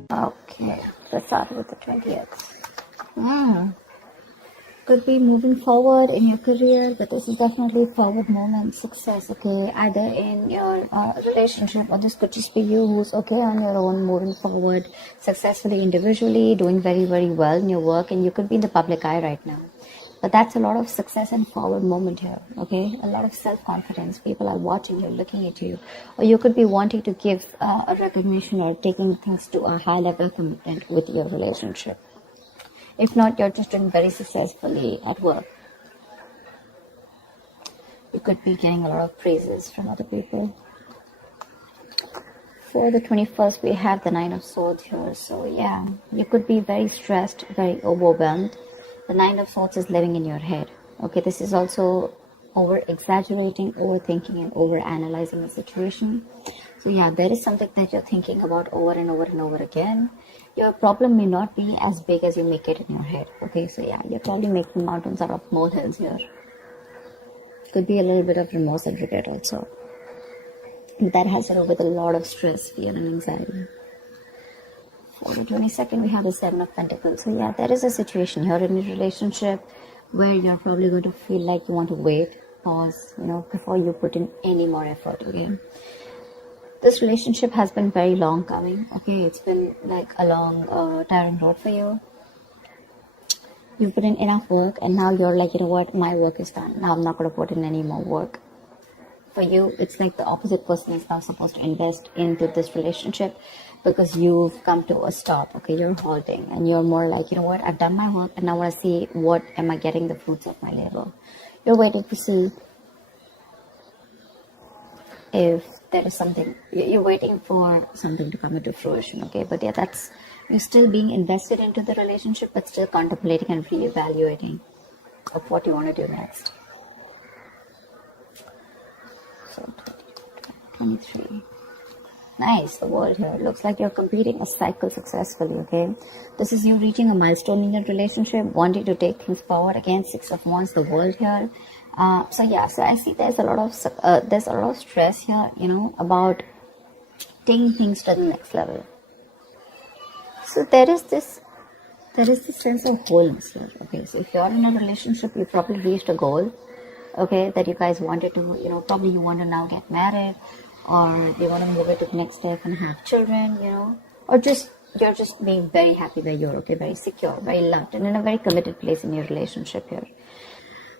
Okay, let's start with the 20th. Could be moving forward in your career, but this is definitely forward moment, success, okay, either in your relationship, or this could just be you who's okay on your own, moving forward successfully individually, doing very, very well in your work, and you could be in the public eye right now. But that's a lot of success and forward moment here, okay? A lot of self-confidence. People are watching you, looking at you. Or you could be wanting to give a recognition or taking things to a high level commitment with your relationship. If not, you're just doing very successfully at work. You could be getting a lot of praises from other people. For the 21st, we have the Nine of Swords here. So yeah, you could be very stressed, very overwhelmed. The Nine of Swords is living in your head. Okay, this is also over-exaggerating, overthinking, and over-analyzing the situation. So yeah, there is something that you're thinking about over and over and over again. Your problem may not be as big as you make it in your head. Okay, so yeah, you're probably making mountains out of molehills here. Could be a little bit of remorse and regret also. That has to do with a lot of stress, fear, and anxiety. For the 22nd, we have the Seven of Pentacles. So yeah, there is a situation here in your relationship where you're probably going to feel like you want to wait, pause, before you put in any more effort, okay? This relationship has been very long coming, okay? It's been like a long, tiring road for you. You've put in enough work, and now you're like, you know what, my work is done. Now I'm not going to put in any more work. For you, it's like the opposite person is now supposed to invest into this relationship because you've come to a stop, okay? You're halting, and you're more like, you know what, I've done my work, and now I want to see what am I getting the fruits of my labor. You're waiting to see if there is something, you're waiting for something to come into fruition, okay? But yeah, that's, you're still being invested into the relationship, but still contemplating and reevaluating of what you want to do next. So 23. Nice, the world here. Looks like you're completing a cycle successfully, okay? This is you reaching a milestone in your relationship, wanting to take things forward. Again, Six of Wands, the world here. So yeah, so I see there's a lot of stress here, about taking things to the next level. So there is this sense of wholeness here, okay? So if you're in a relationship, you probably reached a goal, okay, that you guys wanted to, probably you want to now get married, or you want to move it to the next step and have children, or you're just being very happy where you're, okay, very secure, very loved, and in a very committed place in your relationship here.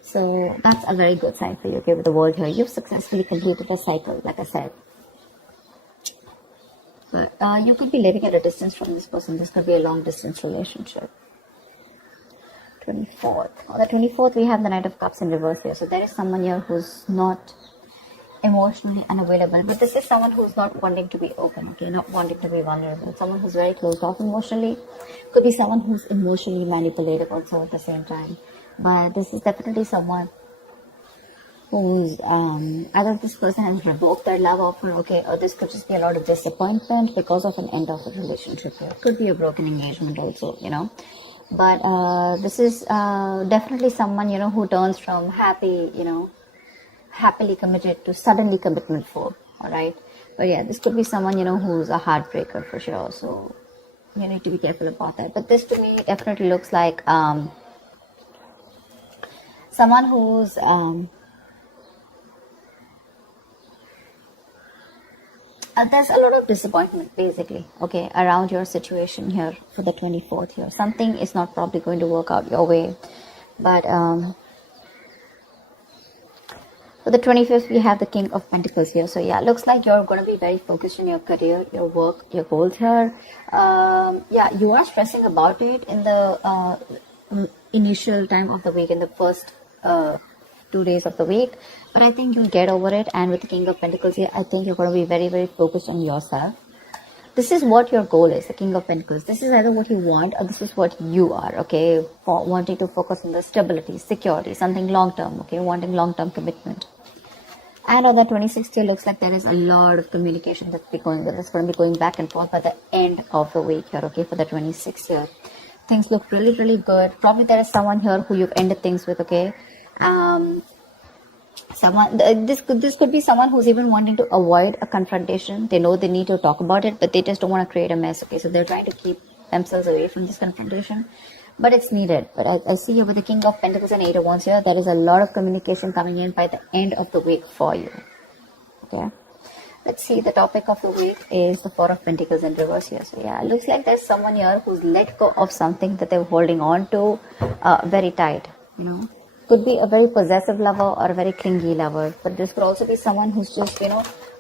So that's a very good sign for you, okay, with the world here. You've successfully completed a cycle, like I said. But you could be living at a distance from this person. This could be a long distance relationship. 24th. On the 24th, we have the Knight of Cups in reverse here. So there is someone here who's not emotionally unavailable. But this is someone who's not wanting to be open, okay, not wanting to be vulnerable. Someone who's very closed off emotionally. Could be someone who's emotionally manipulative also at the same time. But this is definitely someone who's either this person has revoked their love offer, okay, or this could just be a lot of disappointment because of an end of a relationship here. Could be a broken engagement also, But this is definitely someone, who turns from happily committed to suddenly commitment full, all right? But yeah, this could be someone, who's a heartbreaker for sure. So you need to be careful about that. But this to me definitely looks like someone who's there's a lot of disappointment basically, okay, around your situation here for the 24th here. Something is not probably going to work out your way. But for the 25th, we have the King of Pentacles here. So yeah, looks like you're going to be very focused on your career, your work, your goals here. Yeah, you are stressing about it in the initial time of the week, in the first 2 days of the week, but I think you'll get over it. And with the King of Pentacles here, I think you're going to be very, very focused on yourself. This is what your goal is, the King of Pentacles. This is either what you want or this is what you are, okay, for wanting to focus on the stability, security, something long-term, okay, wanting long-term commitment. And on the 26th here, looks like there is a lot of communication that's going to be going back and forth by the end of the week here, okay, for the 26th here. Things look really, really good. Probably there is someone here who you've ended things with, okay. This could be someone who's even wanting to avoid a confrontation. They know they need to talk about it, but they just don't want to create a mess. Okay, so they're trying to keep themselves away from this confrontation, but it's needed. But I see here with the King of Pentacles and Eight of Wands here, there is a lot of communication coming in by the end of the week for you. Okay, let's see. The topic of the week is the Four of Pentacles in reverse here. So yeah, it looks like there's someone here who's let go of something that they're holding on to very tight. Could be a very possessive lover or a very clingy lover, but this could also be someone who's just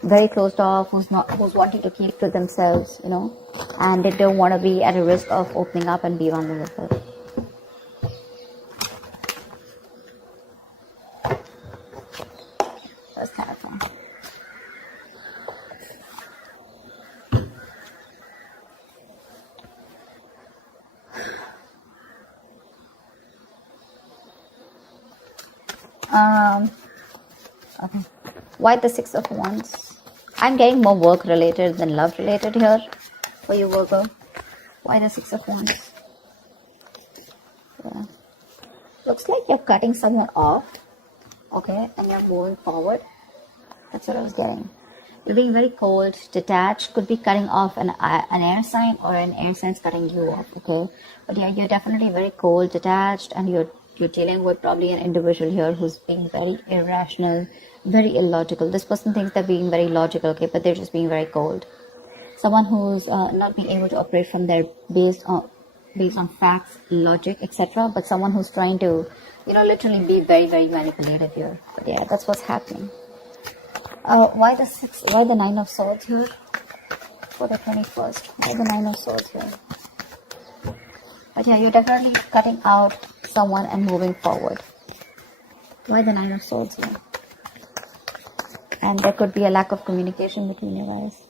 very closed off, who's wanting to keep to themselves, and they don't want to be at a risk of opening up and be vulnerable. That's kind of fun. Okay. Why the Six of Wands? I'm getting more work related than love related here for you, Virgo. Why the Six of Wands? Yeah. Looks like you're cutting someone off, okay, and you're moving forward. That's what I was getting. You're being very cold, detached, could be cutting off an air sign, or an air sign's cutting you off, okay? But yeah, you're definitely very cold, detached, and you're dealing with probably an individual here who's being very irrational, very illogical. This person thinks they're being very logical, okay, but they're just being very cold. Someone who's not being able to operate from their based on facts, logic, etc. But someone who's trying to, literally be very, very manipulative here. But yeah, that's what's happening. Why the Nine of Swords here for the 21st? Why the Nine of Swords here? But yeah, you're definitely cutting out someone and moving forward. Why the Nine of Swords here? And there could be a lack of communication between you guys.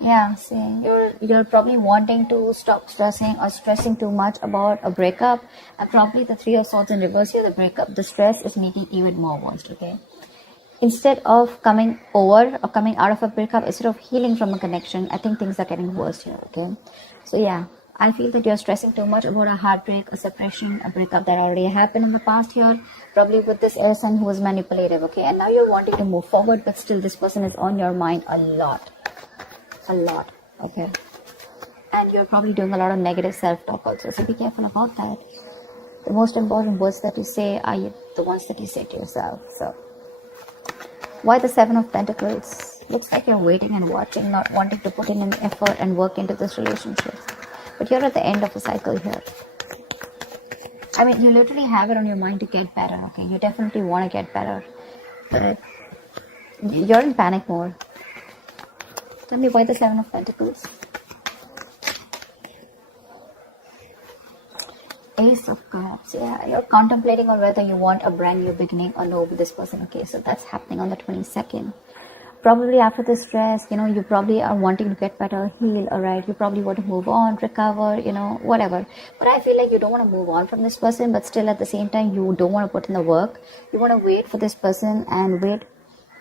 Yeah, see, you're probably wanting to stop stressing or stressing too much about a breakup, and probably the Three of Swords in reverse here, the breakup, the stress is making even more worse, okay? Instead of coming over or coming out of a breakup, instead of healing from a connection, I think things are getting worse here, okay? So yeah, I feel that you're stressing too much about a heartbreak, a separation, a breakup that already happened in the past here, probably with this air sign who was manipulative, okay? And now you're wanting to move forward, but still this person is on your mind a lot, okay? And you're probably doing a lot of negative self-talk also, so be careful about that. The most important words that you say are the ones that you say to yourself, so. Why the Seven of Pentacles? Looks like you're waiting and watching, not wanting to put in an effort and work into this relationship. But you're at the end of a cycle here. I mean, you literally have it on your mind to get better, okay? You definitely want to get better. But you're in panic mode. Tell me why the Seven of Pentacles? Ace of Cups. Yeah, you're contemplating on whether you want a brand new beginning or no with this person. Okay, so that's happening on the 22nd. Probably after the stress, you probably are wanting to get better, heal, alright? You probably want to move on, recover, whatever. But I feel like you don't want to move on from this person, but still at the same time, you don't want to put in the work. You want to wait for this person and wait.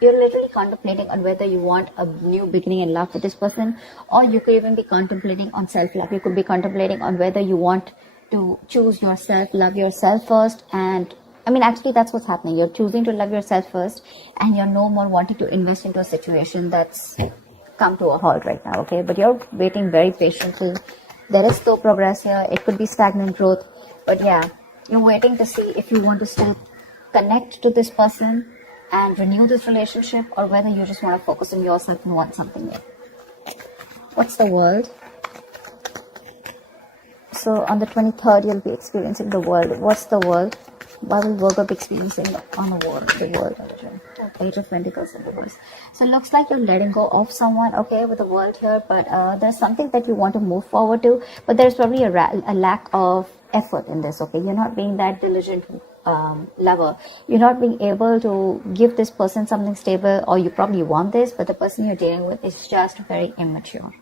You're literally contemplating on whether you want a new beginning in love with this person, or you could even be contemplating on self-love. You could be contemplating on whether you want to choose yourself, love yourself first, and actually that's what's happening. You're choosing to love yourself first, and you're no more wanting to invest into a situation that's come to a halt right now, okay? But you're waiting very patiently. There is slow progress here. It could be stagnant growth, but yeah, you're waiting to see if you want to still connect to this person and renew this relationship, or whether you just want to focus on yourself and want something new. What's the World? So on the 23rd, you'll be experiencing the World. What's the World? Why will Virgo be experiencing on the world? Page of Pentacles in reverse. So it looks like you're letting go of someone, okay, with the World here, but there's something that you want to move forward to, but there's probably a lack of effort in this, okay? You're not being that diligent lover. You're not being able to give this person something stable, or you probably want this, but the person you're dealing with is just very immature,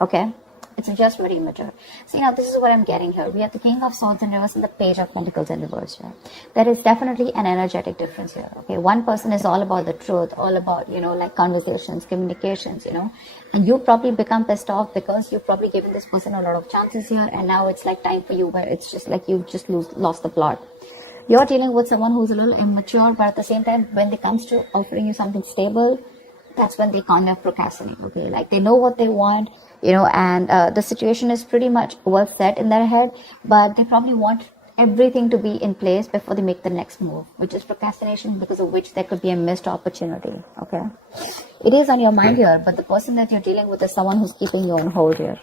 okay? It's just very immature. See, now this is what I'm getting here. We have the King of Swords in reverse and the Page of Pentacles in reverse here. There is definitely an energetic difference here, okay? One person is all about the truth, all about, like conversations, communications, and you probably become pissed off because you've probably given this person a lot of chances here, and now it's like time for you where it's just like you've just lost the plot. You're dealing with someone who's a little immature, but at the same time, when it comes to offering you something stable, that's when they kind of procrastinate. Okay, like they know what they want, and the situation is pretty much well set in their head, but they probably want everything to be in place before they make the next move, which is procrastination, because of which there could be a missed opportunity. Okay, it is on your mind here, but the person that you're dealing with is someone who's keeping you on hold here.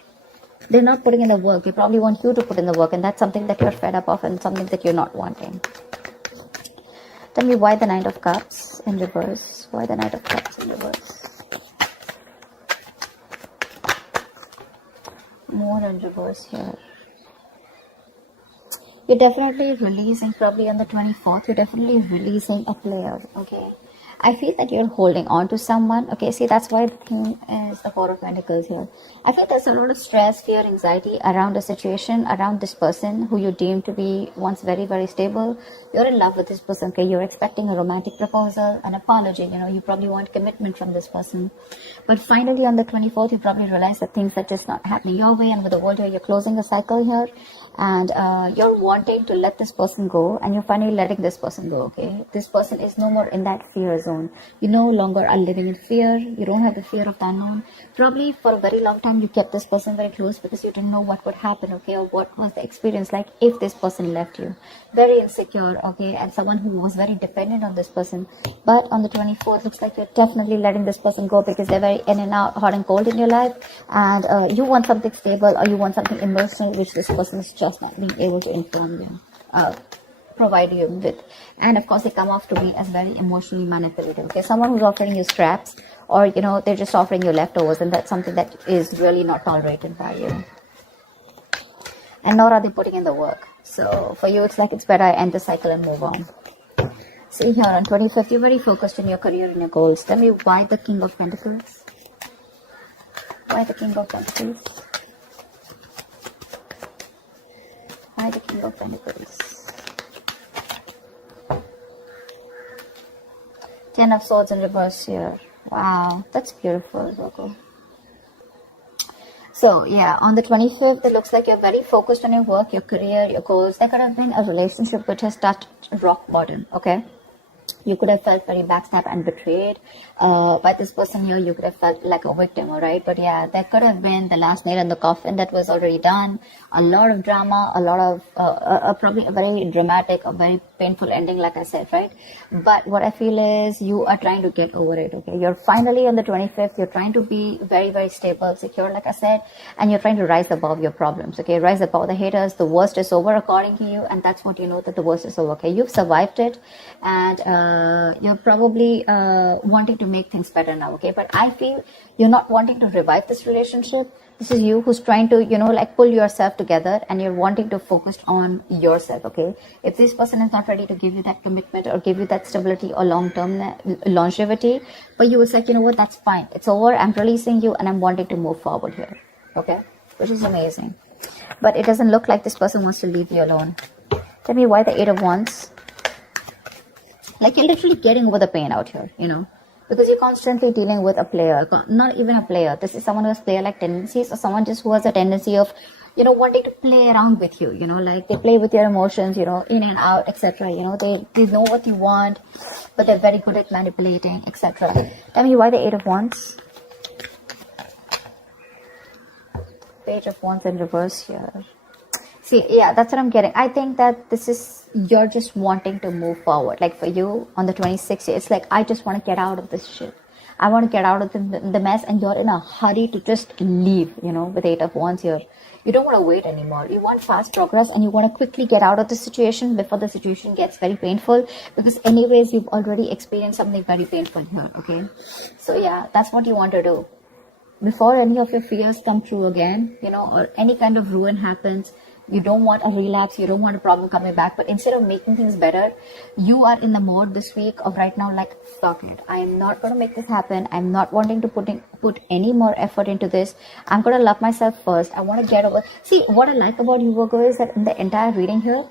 They're not putting in the work. They probably want you to put in the work, and that's something that you're fed up of and something that you're not wanting. Tell me why the Knight of Cups in reverse. Why the Knight of Cups in reverse? More in reverse here. You're definitely releasing, probably on the 24th, you're definitely releasing a player, okay? I feel that you're holding on to someone. Okay, see, that's why the thing is the Four of Pentacles here. I feel there's a lot of stress, fear, anxiety around a situation, around this person who you deem to be once very, very stable. You're in love with this person, okay? You're expecting a romantic proposal, an apology, you probably want commitment from this person. But finally, on the 24th, you probably realize that things are just not happening your way, and with the world here, you're closing a cycle here, and you're wanting to let this person go, and you're finally letting this person go, okay? This person is no more in that fear zone. You no longer are living in fear. You don't have the fear of the unknown. Probably for a very long time you kept this person very close because you didn't know what would happen, okay, or what was the experience like if this person left you. Very insecure, okay, and someone who was very dependent on this person. But on the 24th, looks like you're definitely letting this person go because they're very in and out, hot and cold in your life, and you want something stable, or you want something emotional, which this person is just not being able to inform you, provide you with. And of course, they come off to be as very emotionally manipulative. Okay, someone who's offering you scraps, or they're just offering you leftovers, and that's something that is really not tolerated by you. And nor are they putting in the work. So for you, it's like it's better I end the cycle and move on. See here on 25th, you're very focused on your career and your goals. Tell me why the King of Pentacles? Why the King of Pentacles? Why the King of Pentacles? Ten of Swords in reverse here. Wow, that's beautiful, Virgo. So yeah, on the 25th, it looks like you're very focused on your work, your career, your goals. There could have been a relationship which has touched rock bottom, okay? You could have felt very backstabbed and betrayed by this person here. You could have felt like a victim, all right? But yeah, there could have been the last nail in the coffin that was already done. A lot of drama, a lot of probably a very dramatic, a very painful ending, like I said, right? But what I feel is you are trying to get over it, okay? You're finally on the 25th. You're trying to be very, very stable, secure, like I said, and you're trying to rise above your problems, okay? Rise above the haters. The worst is over according to you, and that's what you know, that the worst is over, okay? You've survived it, and you're probably wanting to make things better now, okay? But I feel you're not wanting to revive this relationship. This is you who's trying to, like pull yourself together, and you're wanting to focus on yourself, okay? If this person is not ready to give you that commitment or give you that stability or long-term longevity, but you was like, you know what, that's fine. It's over. I'm releasing you, and I'm wanting to move forward here, okay? Which is amazing. But it doesn't look like this person wants to leave you alone. Tell me why the Eight of Wands. Like you're literally getting over the pain out here, because you're constantly dealing with a player, not even a player. This is someone who has player-like tendencies, or someone just who has a tendency of, wanting to play around with you, like they play with your emotions, in and out, etc. They know what you want, but they're very good at manipulating, etc. Tell me why the Eight of Wands. Page of Wands in reverse here. See, yeah, that's what I'm getting. I think that this is, you're just wanting to move forward. Like for you, on the 26th, it's like, I just want to get out of this shit. I want to get out of the mess, and you're in a hurry to just leave, with Eight of Wands here. You don't want to wait anymore. You want fast progress, and you want to quickly get out of the situation before the situation gets very painful, because anyways, you've already experienced something very painful here, okay? So yeah, that's what you want to do. Before any of your fears come true again, or any kind of ruin happens, you don't want a relapse, you don't want a problem coming back, but instead of making things better, you are in the mode this week of right now, like, fuck it, I'm not going to make this happen. I'm not wanting to put any more effort into this. I'm going to love myself first. I want to get over. See, what I like about you, Virgo, is that in the entire reading here,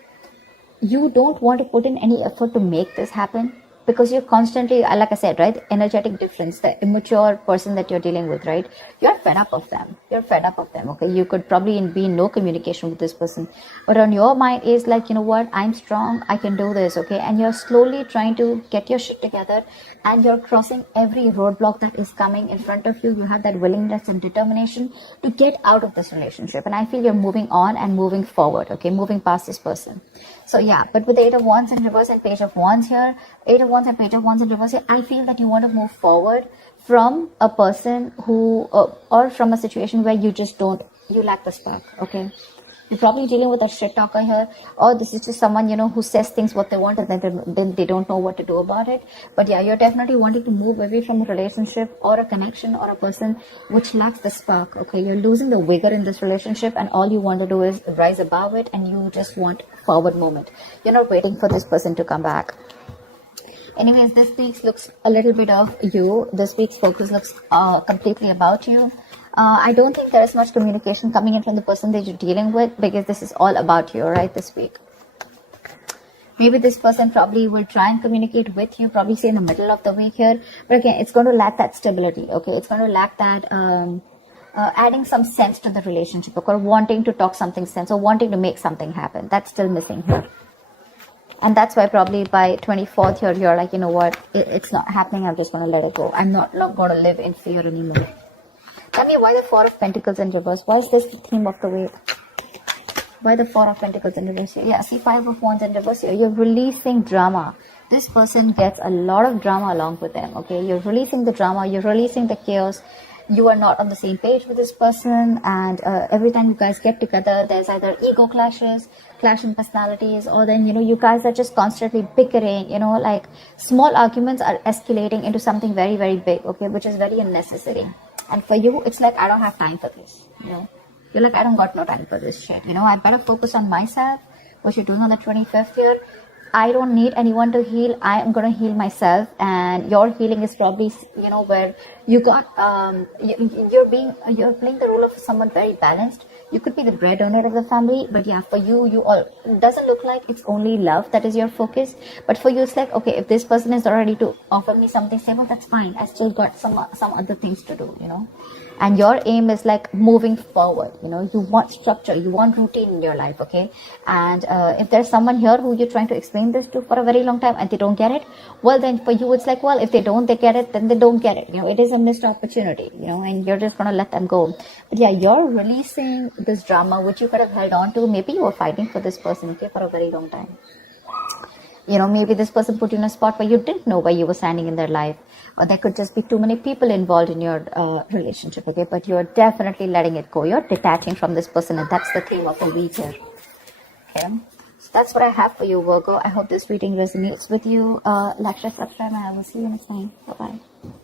you don't want to put in any effort to make this happen, because you're constantly, like I said, right, energetic difference, the immature person that you're dealing with, right, you're fed up of them. You're fed up of them. Okay, you could probably be in no communication with this person, but on your mind is like, you know what, I'm strong, I can do this. Okay, and you're slowly trying to get your shit together, and you're crossing every roadblock that is coming in front of you. You have that willingness and determination to get out of this relationship, and I feel you're moving on and moving forward. Okay, moving past this person. So yeah, but with the Eight of Wands in reverse and Page of Wands here, Eight of Wands and Page of Wands in reverse here, I feel that you want to move forward from a person who, or from a situation where you just don't, you lack the spark. Okay, you're probably dealing with a shit talker here, or this is just someone, you know, who says things what they want and then they don't know what to do about it. But yeah, you're definitely wanting to move away from a relationship or a connection or a person which lacks the spark. Okay, you're losing the vigor in this relationship, and all you want to do is rise above it, and you just want forward movement. You're not waiting for this person to come back. Anyways, this week's looks a little bit of you. This week's focus looks completely about you. I don't think there is much communication coming in from the person that you're dealing with, because this is all about you, right, this week. Maybe this person probably will try and communicate with you, probably say in the middle of the week here. But again, it's going to lack that stability, okay? It's going to lack that adding some sense to the relationship, or wanting to talk something sense, or wanting to make something happen. That's still missing here. And that's why probably by 24th here, you're like, you know what, it's not happening. I'm just going to let it go. I'm not going to live in fear anymore. Tell me, why the Four of Pentacles in reverse? Why is this the theme of the week? Why the Four of Pentacles in reverse here? Yeah, see, Five of Wands in reverse here. You're releasing drama. This person gets a lot of drama along with them, okay? You're releasing the drama. You're releasing the chaos. You are not on the same page with this person, and every time you guys get together, there's either ego clashes, clash in personalities, or then, you know, you guys are just constantly bickering, you know, like small arguments are escalating into something very, very big, okay, which is very unnecessary. And for you, it's like, I don't have time for this, you know. You're like, I don't got no time for this shit, you know. I better focus on myself. What you're doing on the 25th here, I don't need anyone to heal. I am going to heal myself. And your healing is probably, you know, where you got, you're playing the role of someone very balanced. You could be the breadwinner of the family, but yeah, for you, it doesn't look like it's only love that is your focus. But for you, it's like, okay, if this person is not ready to offer me something stable, that's fine. I still got some other things to do, you know. And your aim is like moving forward, you know. You want structure, you want routine in your life, okay. And if there's someone here who you're trying to explain this to for a very long time and they don't get it, well, then for you, it's like, well, if they get it, then they don't get it, you know. It is a missed opportunity, you know, and you're just gonna let them go. But yeah, you're releasing this drama which you could have held on to. Maybe you were fighting for this person, okay, for a very long time. You know, maybe this person put you in a spot where you didn't know where you were standing in their life, or there could just be too many people involved in your relationship, okay. But you're definitely letting it go. You're detaching from this person, and that's the theme of the week here, okay. So that's what I have for you, Virgo. I hope this reading resonates with you. Like, share, subscribe, and I will see you next time. Bye bye.